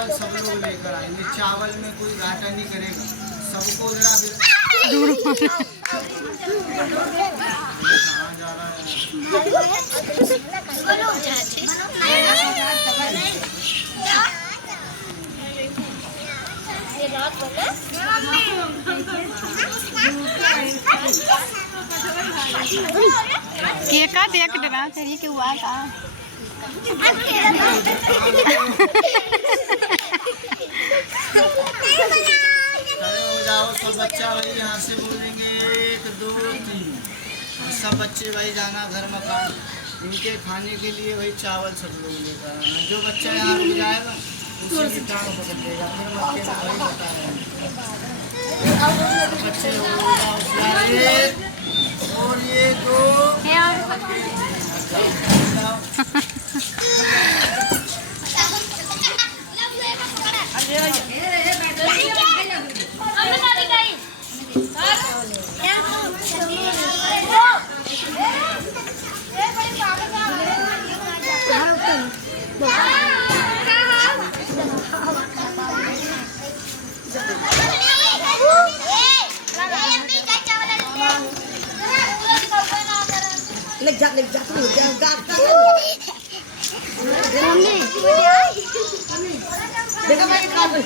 चावल सब लोग लेकर आएंगे। चावल में कोई घाटा नहीं करेगा, सबको जरा केक का देख डरा तेरी के हुआ का हो जाओ सब बच्चा भाई यहाँ से बोलेंगे 1 2 3। सब बच्चे भाई जाना घर मकान, इनके खाने के लिए वही चावल सब लोग लेकर आना। जो बच्चा यहाँ रुक जाएगा उसी की टांग पकड़ देगा। फिर मक्के में वही बता रहे हैं बच्चे हो जाओ। और ये 2 लग जा तू देखा भाई